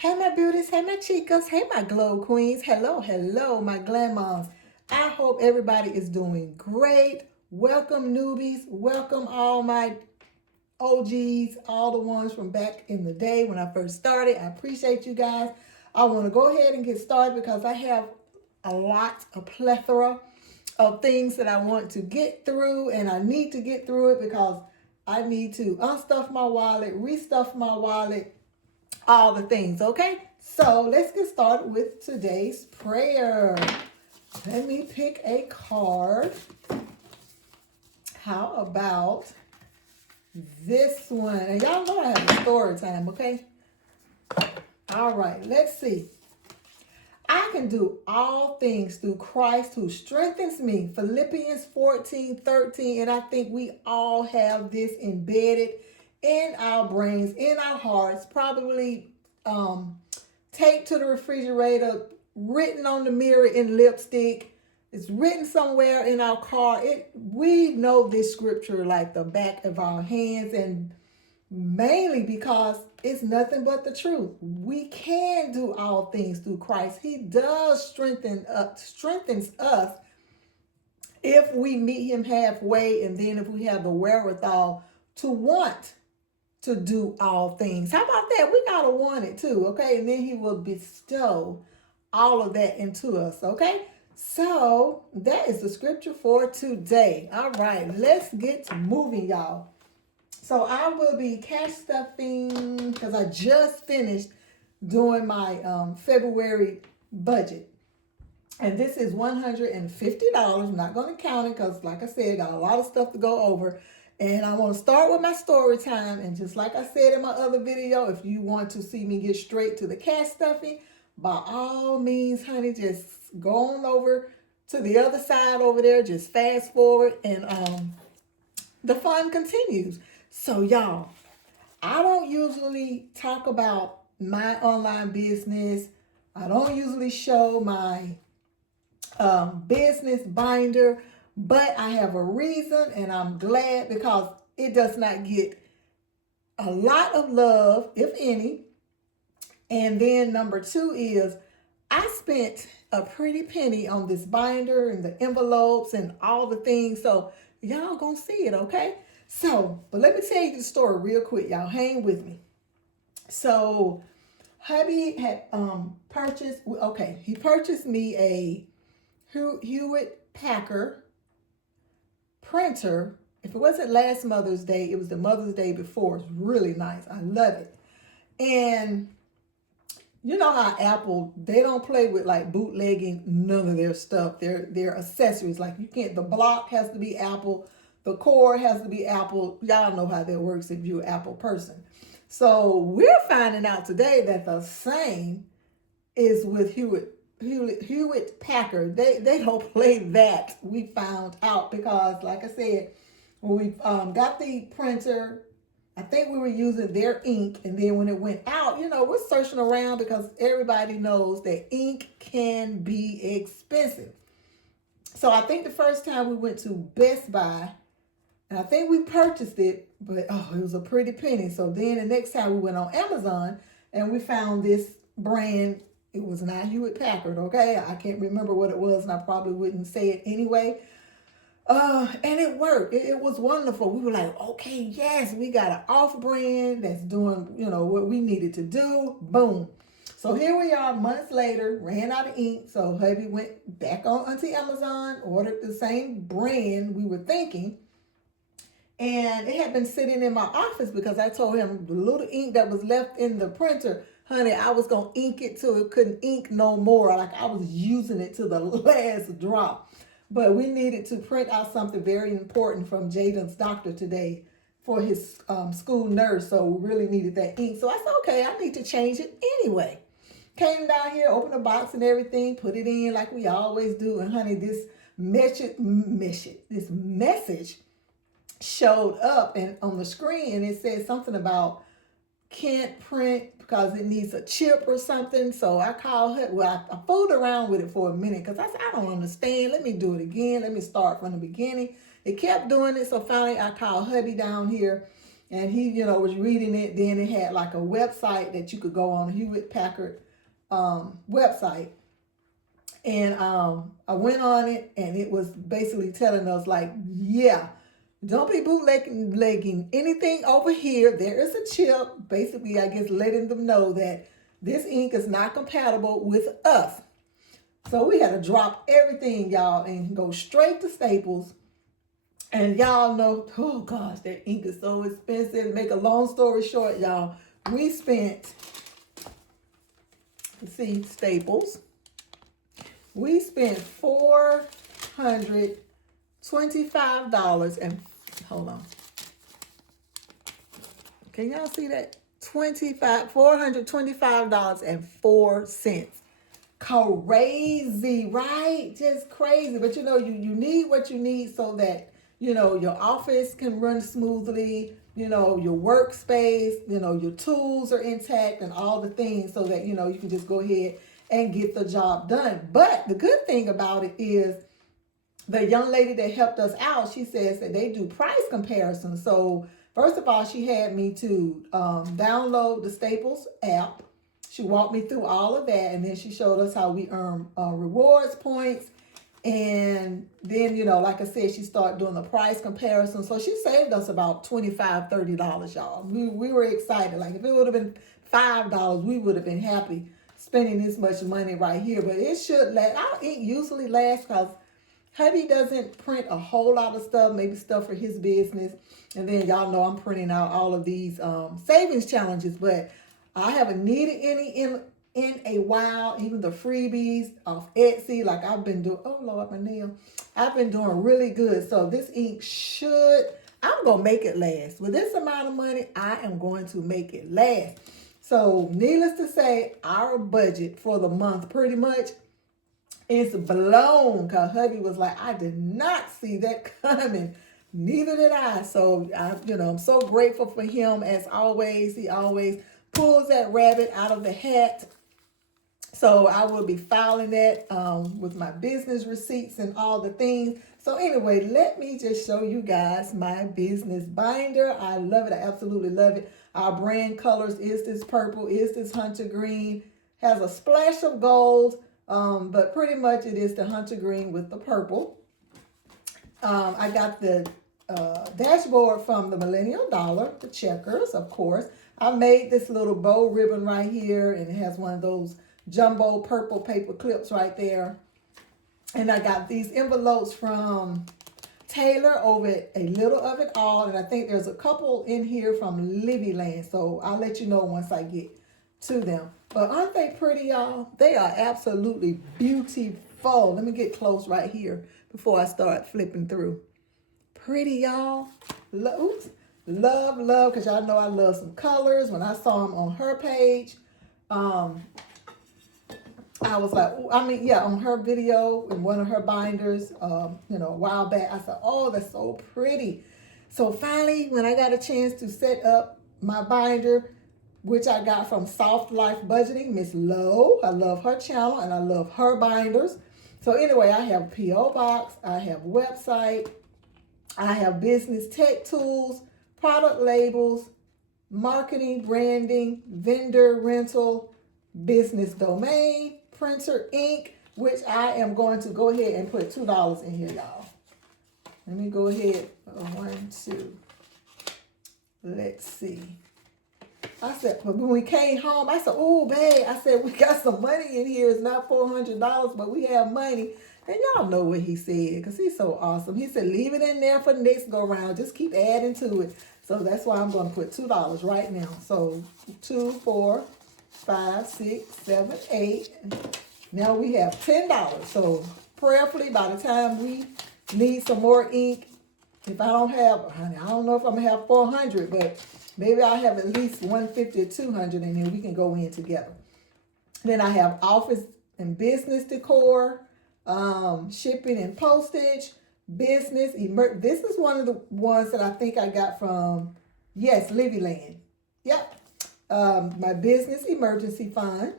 Hey, my beauties. Hey, my chicas. Hey, my glow queens. Hello, hello, my Glamm-Mahs. I hope everybody is doing great. Welcome, newbies. Welcome, all my OGs, all the ones from back in the day when I first started. I appreciate you guys. I want to go ahead and get started because I have a plethora of things that I want to get through, and I need to get through it because I need to unstuff my wallet, restuff my wallet, all the things, okay? So let's get started with today's prayer. Let me pick a card. How about this one? And y'all know I have a story time, okay? All right, let's see. I can do all things through Christ who strengthens me. Philippians 14:13. And I think we all have this embedded in our brains, in our hearts, probably taped to the refrigerator, written on the mirror in lipstick. It's written somewhere in our car. We know this scripture like the back of our hands, and mainly because it's nothing but the truth. We can do all things through Christ. He does strengthens us if we meet him halfway, and then if we have the wherewithal to want to do all things. How about that? We gotta want it too, okay? And then he will bestow all of that into us, okay? So that is the scripture for today. All right, let's get moving, y'all. So I will be cash stuffing because I just finished doing my February budget. And this is $150. I'm not going to count it because, like I said, got a lot of stuff to go over. And I want to start with my story time. And just like I said in my other video, if you want to see me get straight to the cash stuffing, by all means, honey, just go on over to the other side over there. Just fast forward and the fun continues. So, y'all, I don't usually talk about my online business. I don't usually show my business binder, but I have a reason, and I'm glad because it does not get a lot of love, if any. And then number two is I spent a pretty penny on this binder and the envelopes and all the things. So y'all gonna see it, okay? So, but let me tell you the story real quick. Y'all hang with me. So hubby had purchased, okay, he purchased me a Hewitt Packer printer. If it wasn't last Mother's Day, it was the Mother's Day before. It's really nice. I love it. And you know how Apple, they don't play with like bootlegging none of their stuff. Their accessories. Like you can't, the block has to be Apple, the cord has to be Apple. Y'all know how that works if you're an Apple person. So we're finding out today that the same is with Hewitt Packard. They don't play that. We found out because, like I said, when we got the printer, I think we were using their ink, and then when it went out, we're searching around because everybody knows that ink can be expensive. So I think the first time we went to Best Buy, and I think we purchased it, but it was a pretty penny. So then the next time we went on Amazon and we found this brand. It was not Hewitt Packard, okay? I can't remember what it was, and I probably wouldn't say it anyway. And it worked. It was wonderful. We were like, okay, yes, we got an off brand that's doing, what we needed to do. Boom. So here we are months later, ran out of ink. So hubby went back onto Amazon, ordered the same brand we were thinking. And it had been sitting in my office because I told him the little ink that was left in the printer, honey, I was going to ink it till it couldn't ink no more. Like I was using it to the last drop. But we needed to print out something very important from Jaden's doctor today for his school nurse. So we really needed that ink. So I said, okay, I need to change it anyway. Came down here, opened the box and everything, put it in like we always do. And honey, this message showed up and on the screen, and it said something about can't print because it needs a chip or something. So I called her. Well, I fooled around with it for a minute because I said, I don't understand. Let me do it again. Let me start from the beginning. It kept doing it. So finally I called hubby down here And he, was reading it. Then it had like a website that you could go on, Hewlett Packard website. And I went on it, and it was basically telling us, like, yeah, don't be bootlegging anything over here. There is a chip, basically, I guess, letting them know that this ink is not compatible with us. So we had to drop everything, y'all, and go straight to Staples. And y'all know, oh gosh, that ink is so expensive. Make a long story short, y'all, we spent, Staples. We spent $425 and, hold on. Can y'all see that? $425.04. Crazy, right? Just crazy. But you need what you need so that, your office can run smoothly, your workspace, your tools are intact and all the things so that, you can just go ahead and get the job done. But the good thing about it is the young lady that helped us out, she says that they do price comparisons. So first of all, she had me to download the Staples app. She walked me through all of that, and then she showed us how we earn rewards points. And then, like I said, she started doing the price comparison. So she saved us about $25, $30, y'all. We were excited. Like if it would have been $5, we would have been happy spending this much money right here. But it should last. It usually lasts because hubby doesn't print a whole lot of stuff, maybe stuff for his business. And then y'all know I'm printing out all of these savings challenges, but I haven't needed any in a while. Even the freebies off Etsy, like I've been doing. Oh Lord, my nail. I've been doing really good. So this ink I'm going to make it last. With this amount of money, I am going to make it last. So needless to say, our budget for the month pretty much is blown, because hubby was like, I did not see that coming. Neither did I. So I'm so grateful for him as always. He always pulls that rabbit out of the hat. So I will be filing that with my business receipts and all the things. So anyway, let me just show you guys my business binder. I love it. I absolutely love it. Our brand colors is this purple, is this hunter green, has a splash of gold, but pretty much it is the hunter green with the purple. I got the dashboard from the Millennial Dollar, the checkers, of course. I made this little bow ribbon right here, and it has one of those jumbo purple paper clips right there. And I got these envelopes from Taylor over at A Little of It All, and I think there's a couple in here from Livyland, so I'll let you know once I get to them. But aren't they pretty, y'all? They are absolutely beautiful. Let me get close right here before I start flipping through. Pretty, y'all. Oops. Love, because y'all know I love some colors. When I saw them on her page, I was like, on her video in one of her binders, a while back, I said, oh, that's so pretty. So finally, when I got a chance to set up my binder, which I got from Soft Life Budgeting, Miss Lowe, I love her channel and I love her binders. So anyway, I have P.O. Box, I have website, I have business tech tools, product labels, marketing, branding, vendor rental, business domain, printer, ink, which I am going to go ahead and put $2 in here, y'all. Let me go ahead. 1, 2. Let's see. I said, but when we came home, I said, oh, babe, I said, we got some money in here. It's not $400, but we have money. And y'all know what he said, because he's so awesome. He said, leave it in there for the next go round. Just keep adding to it. So that's why I'm going to put $2 right now. So 2, 4, 5, 6, 7, 8. Now we have $10. So prayerfully, by the time we need some more ink, if I don't have, honey, I don't know if I'm going to have 400, but maybe I'll have at least 150 or 200, and then we can go in together. Then I have office and business decor, shipping and postage, business. This is one of the ones that I think I got from, yes, Livyland. Yep. My business emergency fund.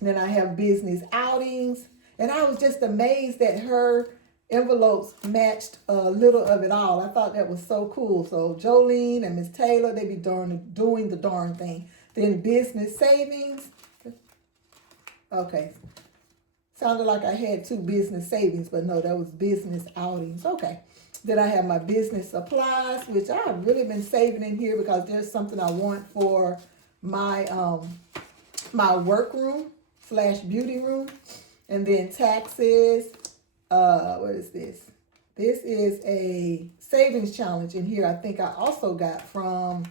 Then I have business outings. And I was just amazed at her envelopes matched a little of it all. I thought that was so cool. So Jolene and Miss Taylor, they be doing the darn thing. Then business savings. Okay. Sounded like I had two business savings, but no, that was business outings. Okay. Then I have my business supplies, which I've really been saving in here because there's something I want for my my workroom / beauty room. And then taxes. What is this? This is a savings challenge in here. I think I also got from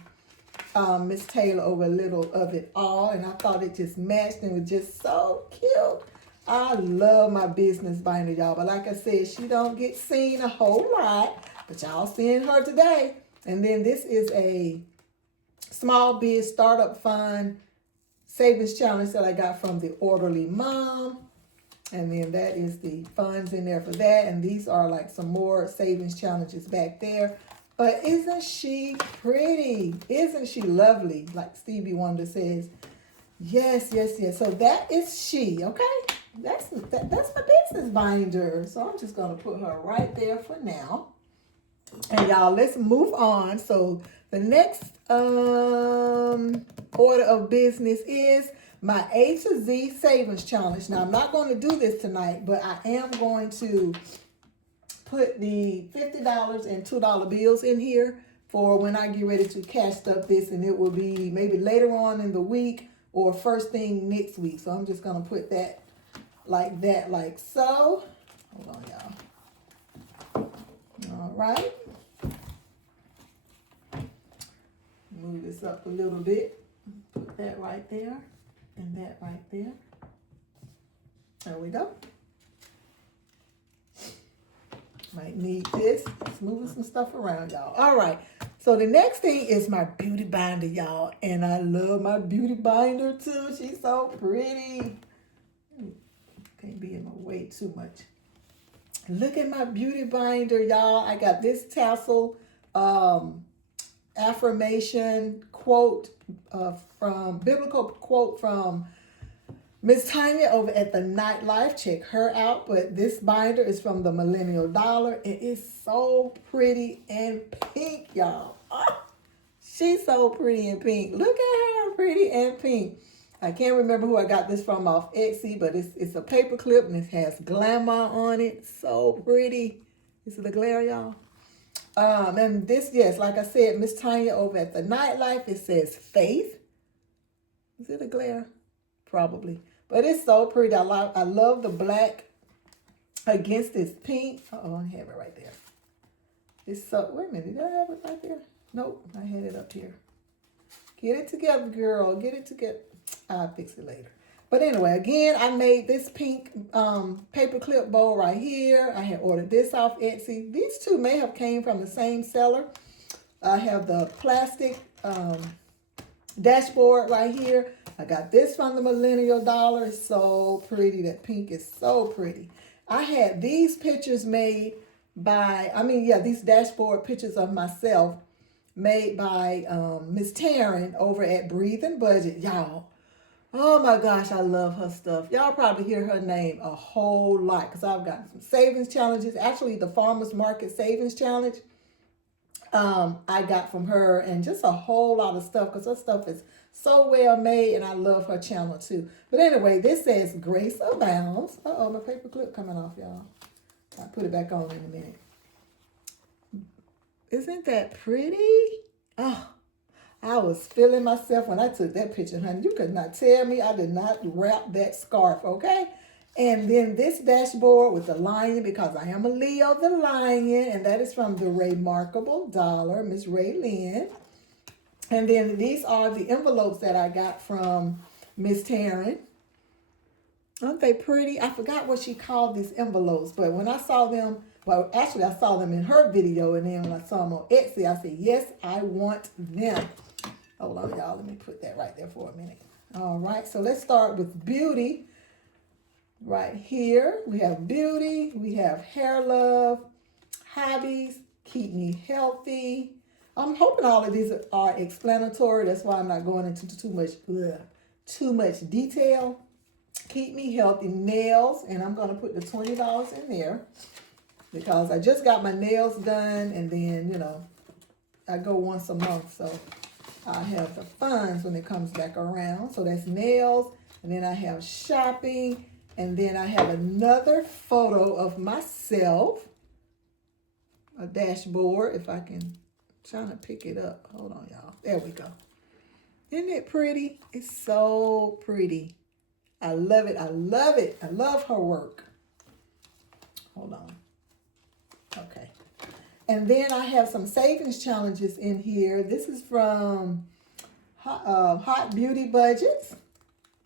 Miss Taylor over a little of it all, and I thought it just matched and was just so cute. I love my business binder, y'all, but like I said, she don't get seen a whole lot, but y'all seeing her today. And then this is a small biz startup fund savings challenge that I got from the Orderly Mom. And then that is the funds in there for that. And these are like some more savings challenges back there. But isn't she pretty? Isn't she lovely? Like Stevie Wonder says. Yes, yes, yes. So that is she, okay? That's my business binder. So I'm just going to put her right there for now. And y'all, let's move on. So the next order of business is my A to Z savings challenge. Now, I'm not going to do this tonight, but I am going to put the $50 and $2 bills in here for when I get ready to cash stuff this, and it will be maybe later on in the week or first thing next week. So I'm just going to put that, like so. Hold on, y'all. All right. Move this up a little bit. Put that right there. And that right there. There we go. Might need this. Just moving some stuff around, y'all. All right. So the next thing is my beauty binder, y'all. And I love my beauty binder too. She's so pretty. Can't be in my way too much. Look at my beauty binder, y'all. I got this tassel affirmation quote from biblical quote from Miss Tanya over at the Nightlife. Check her out. But this binder is from the Millennial Dollar. It is so pretty and pink, y'all. Oh, she's so pretty and pink. Look at her, pretty and pink. I can't remember who I got this from off Etsy, but it's a paper clip and it has Glamm-Mah on it. So pretty. This is the glare, y'all. And this, yes, like I said, Miss Tanya over at the Nightlife, it says faith. Is it a glare? Probably. But it's so pretty. I love the black against this pink. Uh-oh, I have it right there. It's so, wait a minute, did I have it right there? Nope, I had it up here. Get it together, girl. Get it together. I'll fix it later. But anyway, again, I made this pink paper clip bowl right here. I had ordered this off Etsy. These two may have came from the same seller. I have the plastic dashboard right here. I got this from the Millennial Dollar. It's so pretty. That pink is so pretty. I had these pictures made by, these dashboard pictures of myself made by Miss Taryn over at Breathe and Budget. Y'all, oh my gosh, I love her stuff. Y'all probably hear her name a whole lot because I've got some savings challenges. Actually, the Farmers Market Savings Challenge I got from her, and just a whole lot of stuff because her stuff is so well made, and I love her channel too. But anyway, this says Grace Abounds. Uh-oh, my paper clip coming off, y'all. I'll put it back on in a minute. Isn't that pretty? Oh, I was feeling myself when I took that picture, honey. You could not tell me I did not wrap that scarf, okay? And then this dashboard with the lion, because I am a Leo the lion, and that is from the Remarkable Dollar, Miss Ray Lynn. And then these are the envelopes that I got from Miss Taryn. Aren't they pretty? I forgot what she called these envelopes, but when I saw them, well, actually I saw them in her video, and then when I saw them on Etsy, I said, yes, I want them. Hold on, y'all. Let me put that right there for a minute. All right, so let's start with beauty. Right here, we have beauty, we have hair love, hobbies, keep me healthy. I'm hoping all of these are explanatory. That's why I'm not going into too much detail. Keep me healthy, nails, and I'm going to put the $20 in there. because I just got my nails done, and then, you know, I go once a month, so I have the funds when it comes back around. So that's nails, and then I have shopping, and then I have another photo of myself, a dashboard, if I can, trying to pick it up. Hold on, y'all. There we go. Isn't it pretty? It's so pretty. I love it. I love it. I love her work. Hold on. Okay. And then I have some savings challenges in here. This is from Hot Beauty Budgets.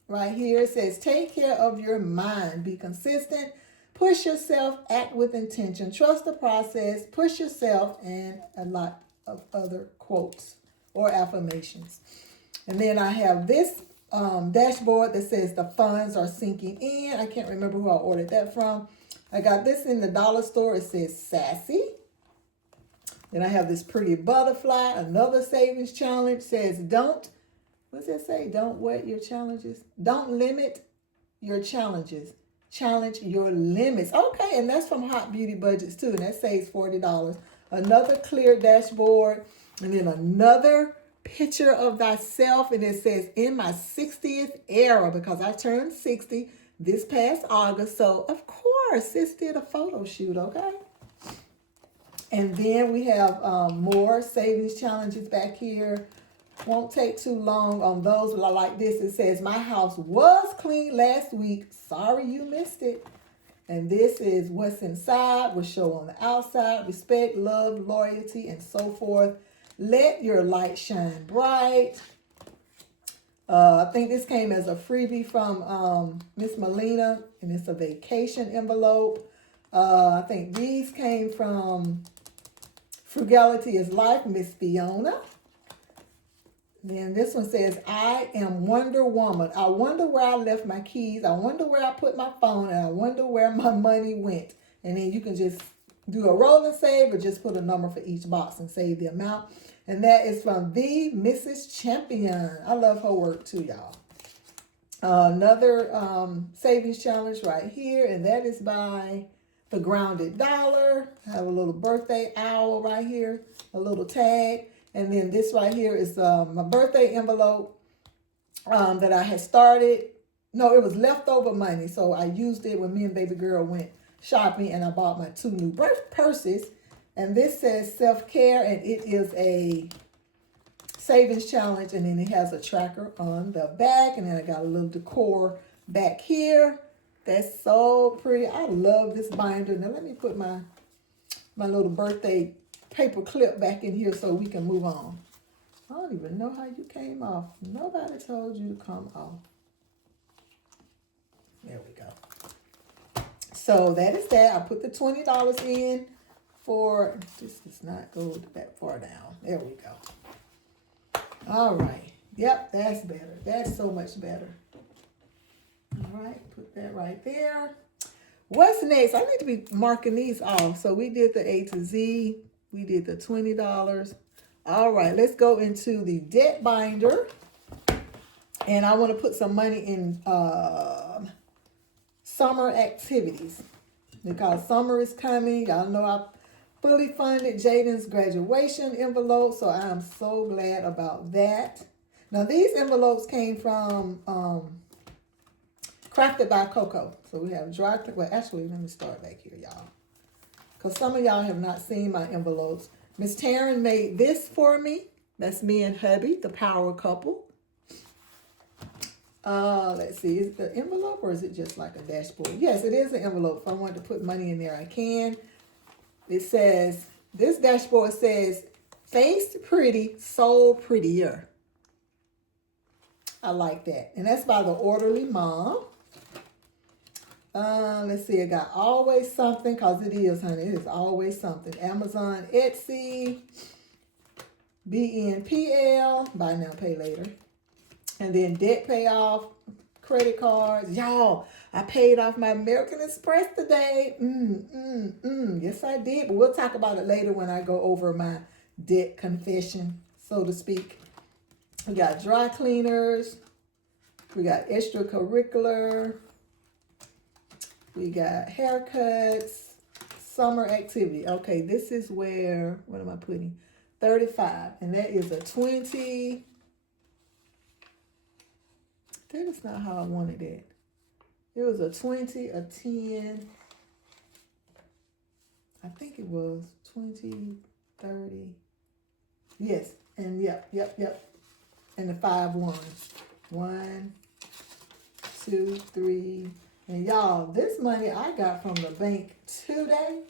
Right here it says, take care of your mind. Be consistent. Push yourself. Act with intention. Trust the process. Push yourself. And a lot of other quotes or affirmations. And then I have this dashboard that says the funds are sinking in. I can't remember who I ordered that from. I got this in the dollar store. It says sassy. Then I have this pretty butterfly. Another savings challenge says don't, what's it say? Don't what your challenges? Don't limit your challenges. Challenge your limits. Okay, and that's from Hot Beauty Budgets too. And that saves $40. Another clear dashboard. And then another picture of thyself, and it says in my 60th era, because I turned 60 this past August. So of course sis did a photo shoot. Okay, and then we have more savings challenges back here. Won't take too long on those, but I like this. It says my house was clean last week, sorry you missed it. And this is what's inside will show on the outside. Respect, love, loyalty, and so forth. Let your light shine bright. I think this came as a freebie from Miss Melina, and it's a vacation envelope. I think these came from Frugality is Life, Miss Fiona. Then this one says, I am Wonder Woman. I wonder where I left my keys. I wonder where I put my phone, and I wonder where my money went. And then you can just do a roll and save, or just put a number for each box and save the amount. And that is from the Mrs. Champion. I love her work too, y'all. Another savings challenge right here, and that is by the Grounded Dollar. I have a little birthday owl right here, a little tag. And then this right here is my birthday envelope that I had started. No, it was leftover money. So I used it when me and baby girl went shopping, and I bought my 2 new purses. And this says self-care, and it is a savings challenge. And then it has a tracker on the back. And then I got a little decor back here. That's so pretty. I love this binder. Now let me put my little birthday paper clip back in here so we can move on. I don't even know how you came off. Nobody told you to come off. There we go. So that is that. I put the $20 in for, this does not go that far down. There we go. All right. Yep, that's better. That's so much better. All right, put that right there. What's next? I need to be marking these off. So we did the A to Z. We did the $20. All right, let's go into the debt binder. And I want to put some money in summer activities, because summer is coming. Y'all know I fully funded Jaden's graduation envelope, so I am so glad about that. Now, these envelopes came from Crafted by Coco. So we have dry, well, actually, let me start back here, y'all, because some of y'all have not seen my envelopes. Miss Taryn made this for me. That's me and hubby, the power couple. Let's see, is it the envelope or is it just like a dashboard? Yes, it is an envelope. If I wanted to put money in there, I can. It says, this dashboard says, face pretty, soul prettier. I like that. And that's by the Orderly Mom. Let's see, I got always something, because it is, honey. It is always something. Amazon, Etsy, BNPL, buy now, pay later. And then debt payoff, credit cards. Y'all, I paid off my American Express today. Yes, I did. But we'll talk about it later when I go over my debt confession, so to speak. We got dry cleaners. We got extracurricular. We got haircuts, summer activity. Okay, this is where, what am I putting? 35. And that is a 20. That is not how I wanted it. It was a 20, a 10. I think it was 20, 30. Yes, and yep. And the 5 ones. 1, 2, 3. And y'all, this money I got from the bank today.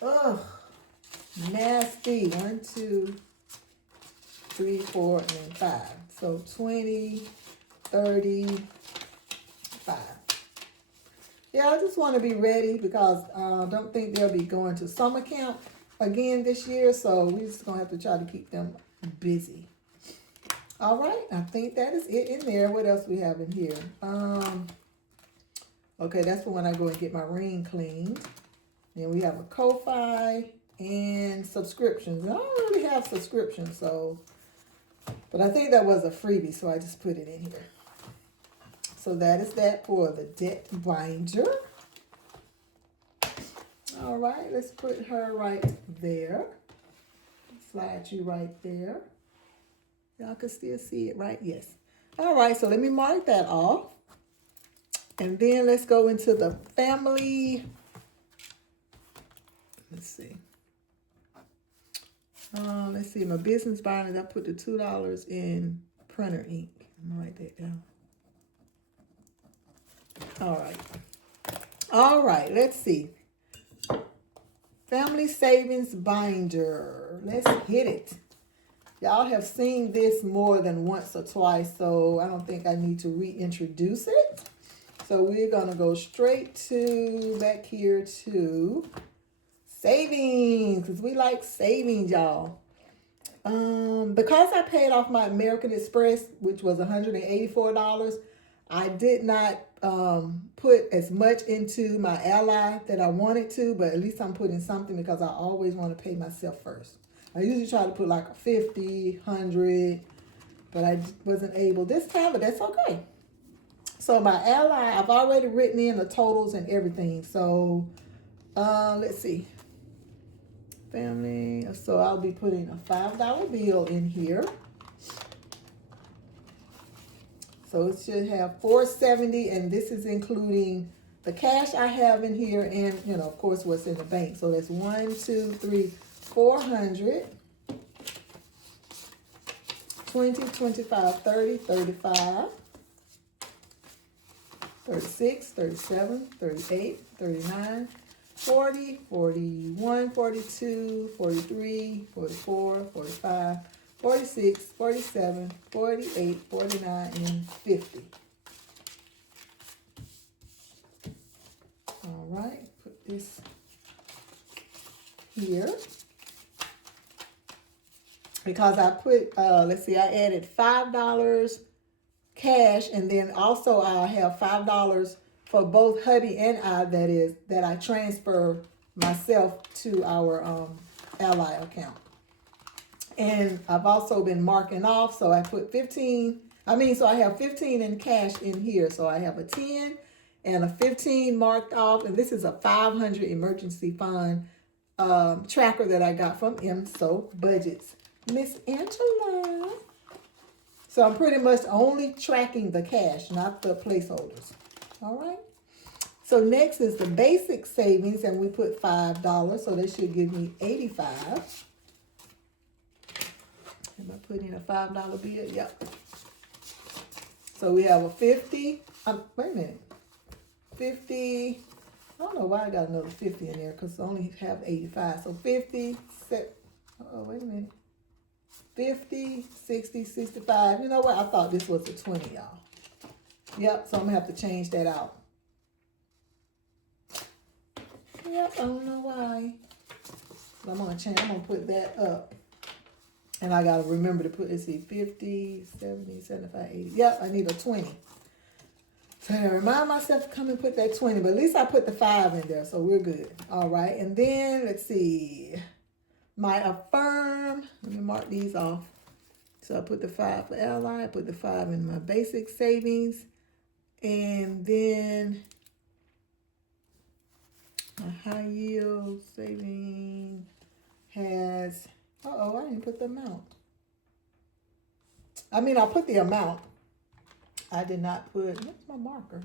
Ugh, nasty. 1, 2, 3, 4, and then 5. So 20, 30, 5. Yeah, I just want to be ready because I don't think they'll be going to summer camp again this year. So we're just going to have to try to keep them busy. All right, I think that is it in there. What else we have in here? Okay, that's for when I go and get my ring cleaned. And we have a Ko-Fi and subscriptions. I don't really have subscriptions, so, but I think that was a freebie, so I just put it in here. So that is that for the debt binder. All right, let's put her right there. Slide you right there. Y'all can still see it, right? Yes. All right, so let me mark that off. And then let's go into the family. Let's see. Let's see, my business binder, I put the $2 in printer ink. I'm gonna write that down. All right, let's see. Family savings binder. Let's hit it. Y'all have seen this more than once or twice, so I don't think I need to reintroduce it. So we're gonna go straight to back here to savings, because we like savings, y'all. Because I paid off my American Express, which was $184, I did not put as much into my Ally that I wanted to, but at least I'm putting something because I always want to pay myself first. I usually try to put like a 50, 100, but I wasn't able this time, but that's okay. So my Ally, I've already written in the totals and everything. So let's see. Family, so I'll be putting a $5 bill in here. So it should have $470, and this is including the cash I have in here and, you know, of course, what's in the bank. So that's 1, 2, 3, 400, 20, 25, 30, 35, 36, 37, 38, 39, 40, 41, 42, 43, 44, 45, 46, 47, 48, 49, and 50. All right, put this here. Because I put, let's see, I added $5 cash, and then also I have $5 for both hubby and I, that I transfer myself to our Ally account. And I've also been marking off, so I put 15, so I have 15 in cash in here. So I have a 10 and a 15 marked off, and this is a 500 emergency fund tracker that I got from So Budgets. Miss Angela. So I'm pretty much only tracking the cash, not the placeholders. All right. So next is the basic savings, and we put $5, so that should give me $85. Am I putting a $5 bill? Yep. So we have a 50. Wait a minute. 50. I don't know why I got another 50 in there because I only have 85. So 50. Oh, wait a minute. 50, 60, 65. You know what? I thought this was a 20, y'all. Yep. So I'm going to have to change that out. Yep. I don't know why. But I'm going to change. I'm going to put that up. And I got to remember to put, let's see, 50, 70, 75, 80. Yep, I need a 20. So I remind myself to come and put that 20, but at least I put the 5 in there, so we're good. All right, and then, let's see, my Affirm. Let me mark these off. So I put the 5 for Ally, I put the 5 in my basic savings, and then My high yield saving has, uh-oh, I didn't put the amount. I mean, I put the amount. I did not put, what's my marker?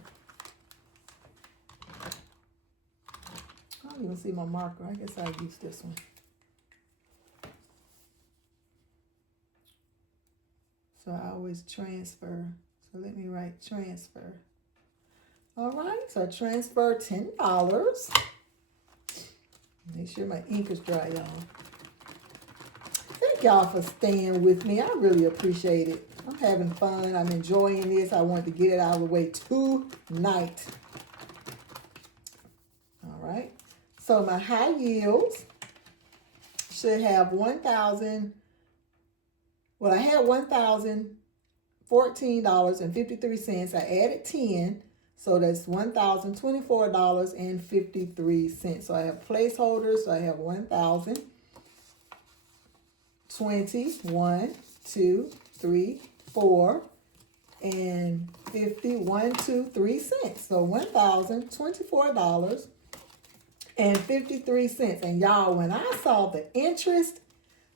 I don't even see my marker. I guess I'll use this one. So I always transfer. So let me write transfer. All right, so transfer $10. Make sure my ink is dry, y'all. Thank y'all for staying with me. I really appreciate it. I'm having fun. I'm enjoying this. I wanted to get it out of the way tonight. All right. So my high yields should have 1,000. Well, I had $1,014.53. I added 10. So that's $1,024.53. So I have placeholders. So I have 1,000, 20, 1, 2, 3, 4, and 50, 1, 2, 3 cents. So $1,024.53. And y'all, when I saw the interest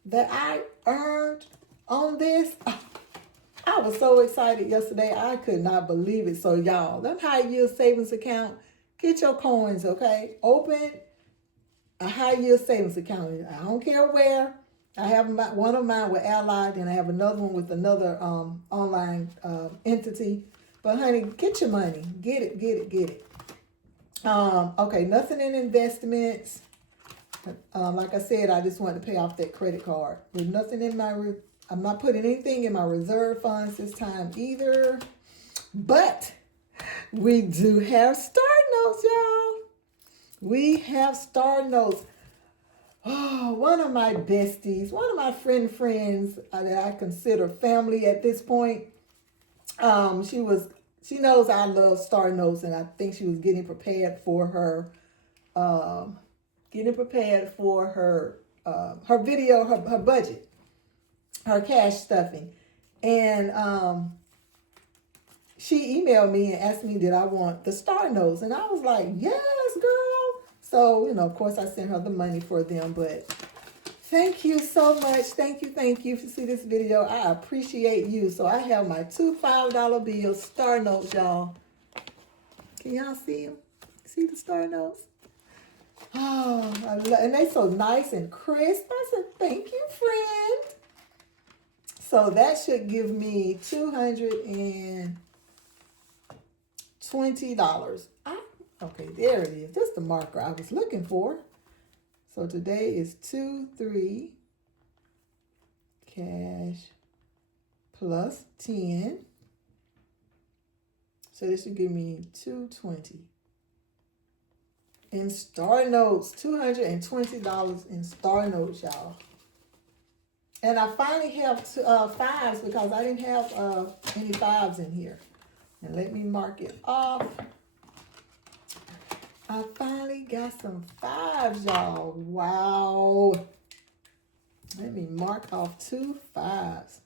that I earned on this, I was so excited yesterday. I could not believe it. So y'all, them high yield savings account, get your coins, okay? Open a high yield savings account. I don't care where. I have one of mine with Allied, and I have another one with another online entity. But honey, get your money. Get it, get it, get it. Okay, nothing in investments. Like I said, I just wanted to pay off that credit card. There's nothing in my I'm not putting anything in my reserve funds this time either. But we do have star notes, y'all. We have star notes. Oh, one of my besties, one of my friends that I consider family at this point. She knows I love star notes, and I think she was getting prepared for her her video, her budget. Her cash stuffing. And she emailed me and asked me, did I want the star notes? And I was like, yes, girl. So, of course I sent her the money for them, but thank you so much. Thank you. If you see this video, I appreciate you. So I have my 2 $5 bills, star notes, y'all. Can y'all see them? See the star notes? Oh, and they so nice and crisp. I said, thank you, friend. So that should give me $220. Okay, there it is. That's the marker I was looking for. So today is 2-3 cash plus 10. So this should give me $220. In star notes, $220 in star notes, y'all. And I finally have fives because I didn't have any fives in here. And let me mark it off. I finally got some fives, y'all. Wow. Let me mark off 2 5s.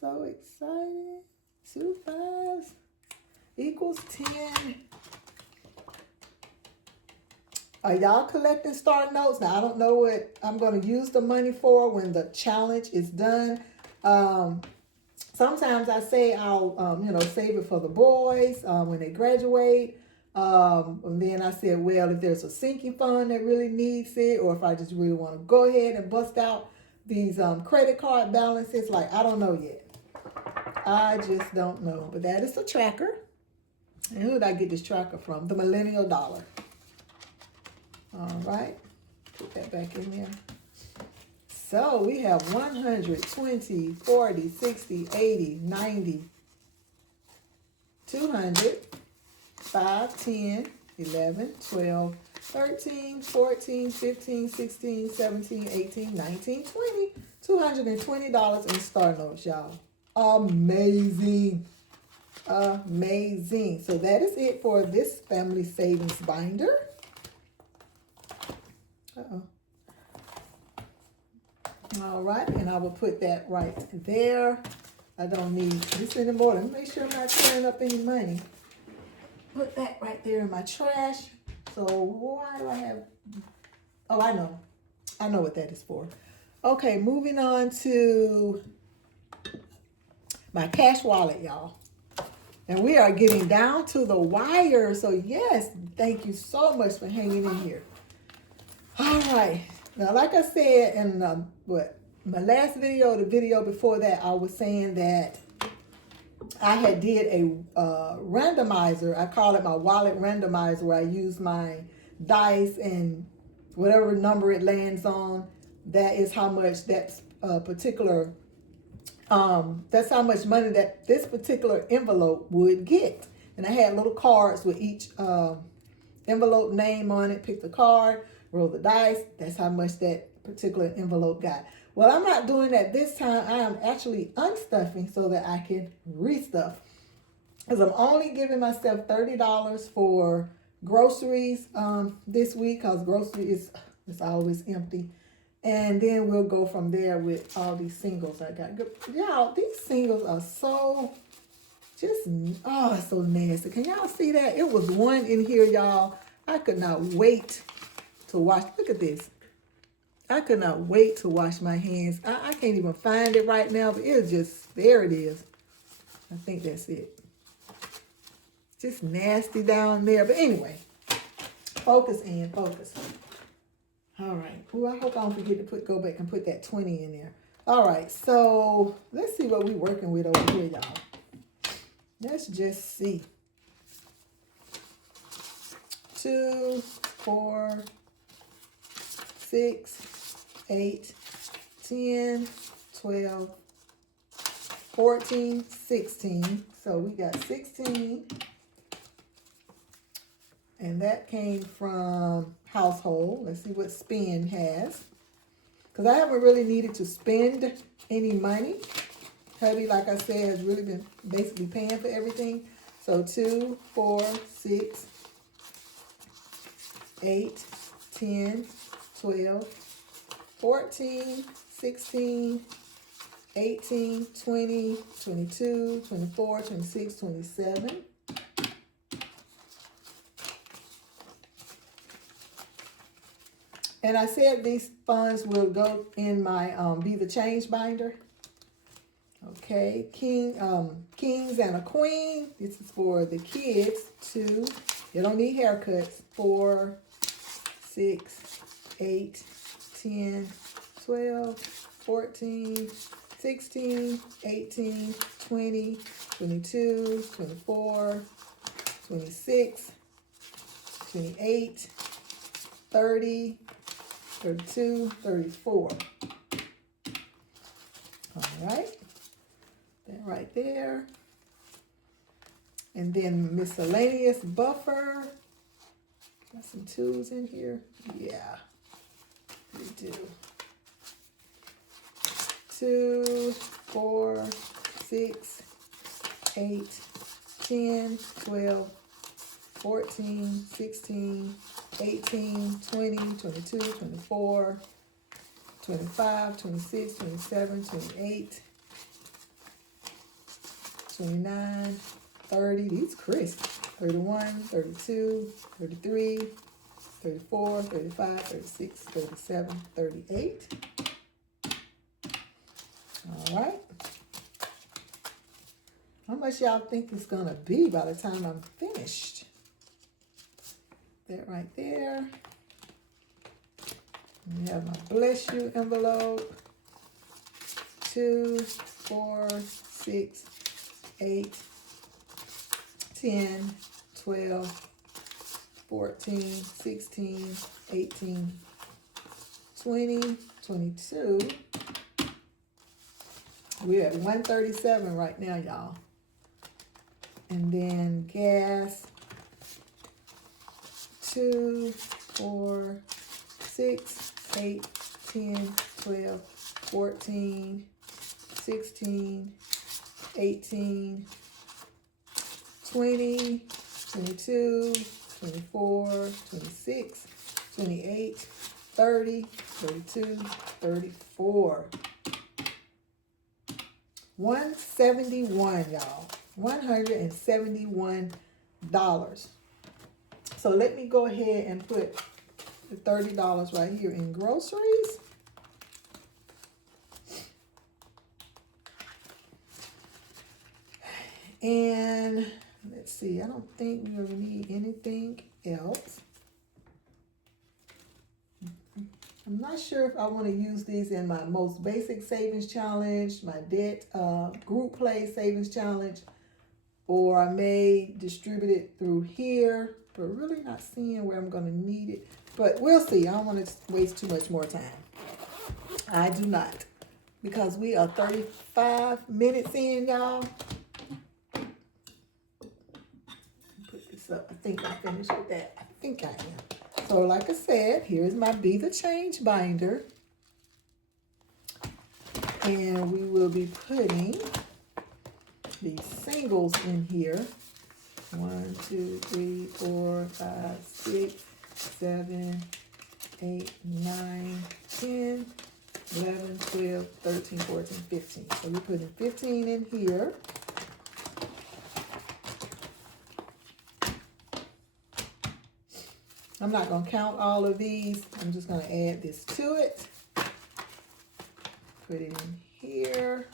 So excited. 2 5s equals 10. Are y'all collecting star notes? Now, I don't know what I'm going to use the money for when the challenge is done. Sometimes I say I'll, save it for the boys when they graduate. And then I said, well, if there's a sinking fund that really needs it, or if I just really want to go ahead and bust out these credit card balances, like, I don't know yet. I just don't know. But that is the tracker. And who did I get this tracker from? The Millennial Dollar. All right, put that back in there. So we have 100, 20, 40, 60, 80, 90, 200, 5, 10, 11, 12, 13, 14, 15, 16, 17, 18, 19, 20. $220 in star notes, y'all. Amazing. Amazing. So that is it for this family savings binder. All right, and I will put that right there. I don't need this anymore. Let me make sure I'm not tearing up any money. Put that right there in my trash So why do I have, oh, I know. I know what that is for. Okay, moving on to my cash wallet, y'all. And we are getting down to the wire. So yes, thank you so much for hanging in here. All right. Now, like I said in my last video, the video before that, I was saying that I had did a randomizer. I call it my wallet randomizer, where I use my dice and whatever number it lands on, that is how much that particular that's how much money that this particular envelope would get. And I had little cards with each envelope name on it. Pick the card, roll the dice. That's how much that particular envelope got. Well, I'm not doing that this time. I am actually unstuffing so that I can restuff. Because I'm only giving myself $30 for groceries this week, because grocery is always empty. And then we'll go from there with all these singles I got. Y'all, these singles are so just, oh, so nasty. Can y'all see that? It was one in here, y'all. I could not wait to wash. Look at this. I could not wait to wash my hands. I can't even find it right now, but it's just, there it is. I think that's it. Just nasty down there. But anyway, focus in, focus. All right. Ooh, I hope I don't forget to go back and put that 20 in there. All right. So let's see what we're working with over here, y'all. Let's just see. 2, 4, 6, 8, 10, 12, 14, 16. So we got 16. And that came from household. Let's see what spend has. Because I haven't really needed to spend any money. Hubby, like I said, has really been basically paying for everything. So 2, 4, 6, 8, 10, 12, 14, 16, 18, 20, 22, 24, 26, 27. And I said these funds will go in my Be the Change binder. Okay, kings and a queen. This is for the kids. 2. You don't need haircuts. 4, 6, 8, 10, 12, 14, 16, 18, 20, 22, 24, 26, 28, 30, 32, 34. All right. That right there. And then miscellaneous buffer. Got some 2s in here. Yeah, we do. 2, 4, 6, 8, 10, 12, 14, 16, 18, 20, 22, 24, 25, 26, 27, 28, 29, 30. These crisp. 31, 32, 33, 34, 35, 36, 37, 38. All right. How much y'all think it's going to be by the time I'm finished? That right there. We have my bless you envelope. 2, 4, 6, 8, 10, 12, 14, 16, 18, 20, 22. We're at 137 right now, y'all. And then gas. 2, 4, 6, 8, 10, 12, 14, 16, 18, 20, 22, 24, 26, 28, 30, 32, 34. 171, y'all. $171. So let me go ahead and put the $30 right here in groceries. And let's see, I don't think we really need anything else. I'm not sure if I want to use these in my most basic savings challenge, my debt group play savings challenge, or I may distribute it through here, but really not seeing where I'm going to need it. But we'll see. I don't want to waste too much more time. I do not, because we are 35 minutes in, y'all. Put this up. I think I'm finished with that. I think I am. So like I said, here's my Be the Change binder. And we will be putting these singles in here. 1, 2, 3, 4, 5, 6, 7, 8, 9, 10, 11, 12, 13, 14, 15. So we're putting 15 in here. I'm not going to count all of these. I'm just going to add this to it. Put it in here.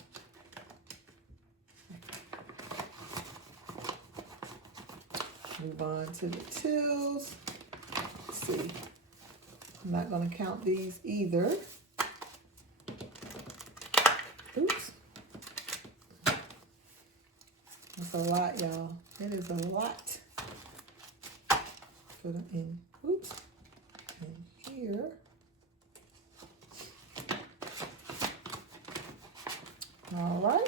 Move on to the 2s. Let's see. I'm not going to count these either. Oops. That's a lot, y'all. That is a lot. Put them in. Oops. In here. All right.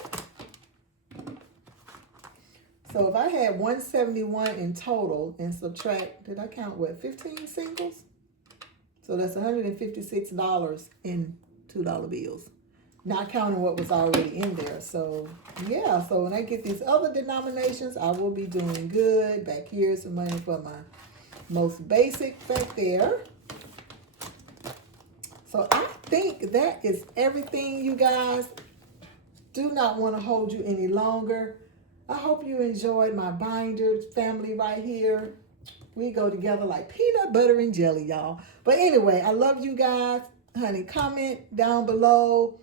So if I had 171 in total and subtract, did I count what, 15 singles? So that's $156 in $2 bills. Not counting what was already in there. So yeah, so when I get these other denominations, I will be doing good. Back here is some money for my most basic back there. So I think that is everything, you guys. Do not want to hold you any longer. I hope you enjoyed my binder family right here. We go together like peanut butter and jelly, y'all. But anyway, I love you guys. Honey, comment down below.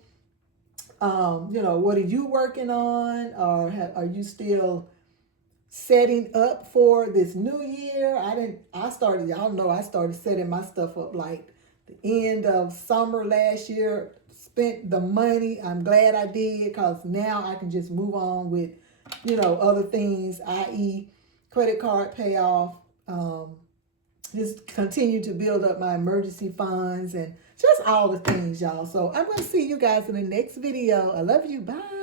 You know, what are you working on? Or are you still setting up for this new year? Y'all know I started setting my stuff up like the end of summer last year. Spent the money. I'm glad I did, because now I can just move on with, you know, other things, i.e. credit card payoff. Just continue to build up my emergency funds and just all the things, y'all. So I'm going to see you guys in the next video. I love you. Bye.